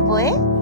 뭐해?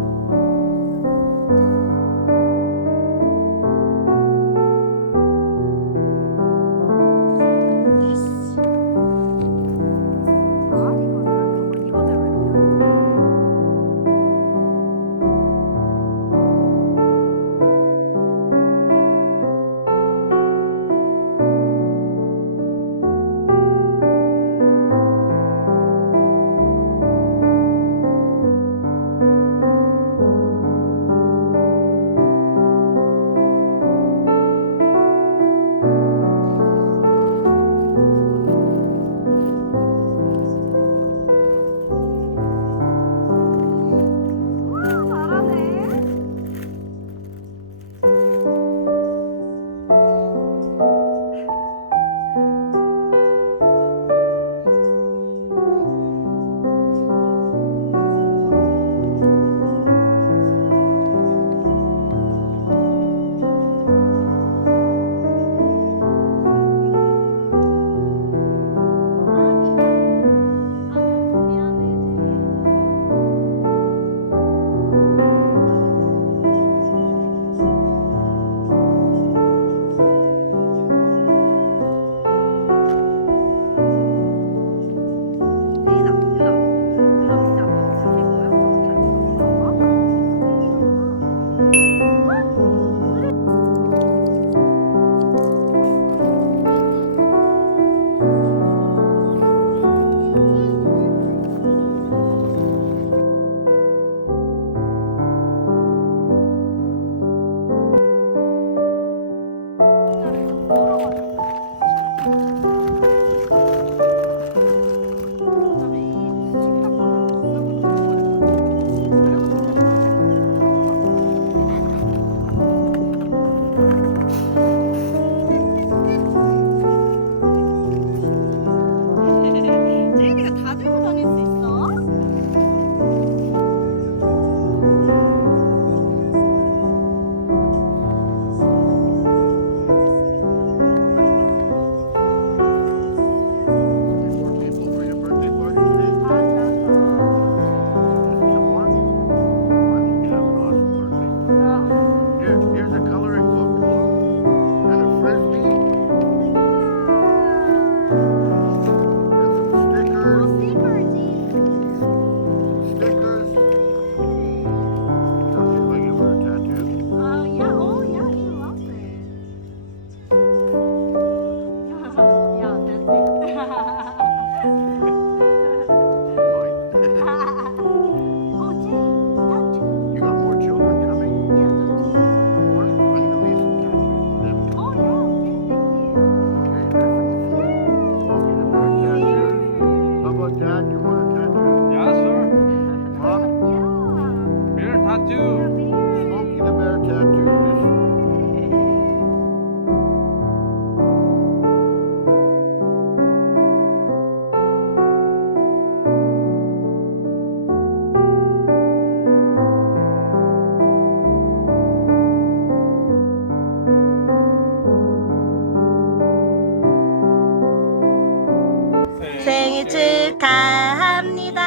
생일 축하합니다.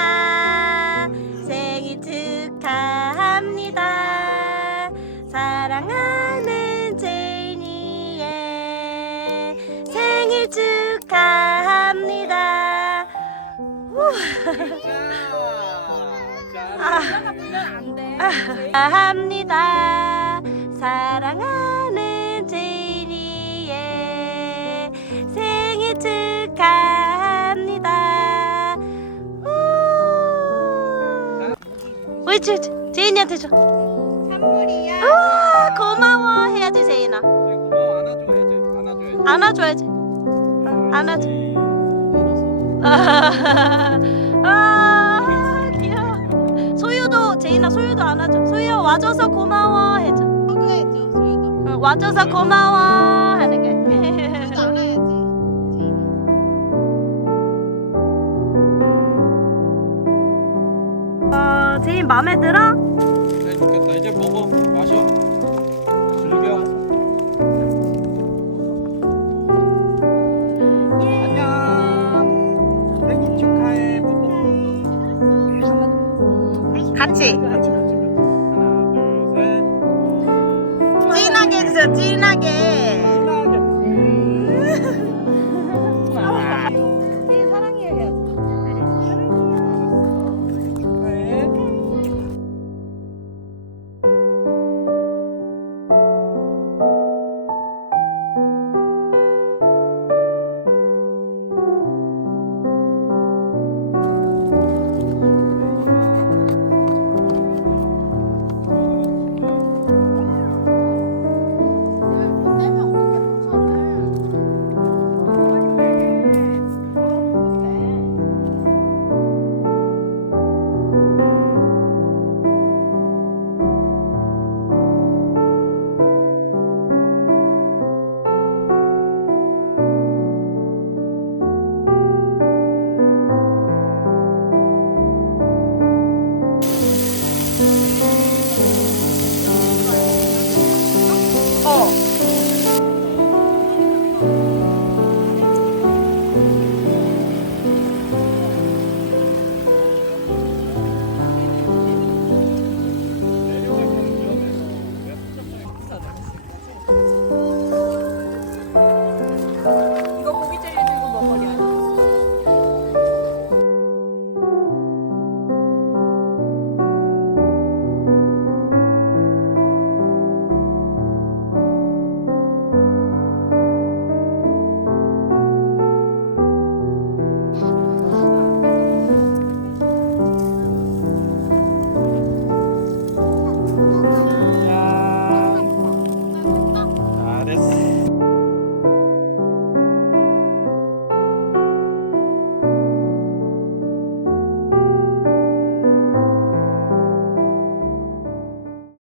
생일 축하합니다. 사랑하는 제니의 생일 축하합니다. 합니다. 사랑하 저, 저, 제인이한테 줘. 선물이야. 우와 고마워 해야지 제인아. 고마워 안아줘야지. 안아줘야지. 안아줘야지. 안아줘. 아 귀여워. 소유도 제인아 소유도 안아줘. 소유 와줘서 고마워 해줘. 먹어야죠. 응, 와줘서 고마워 하는 게. 제일 마음에 들어? 그래 좋겠다. 이제 먹어. 마셔. 즐겨. 진하게 해주세요. 진하게.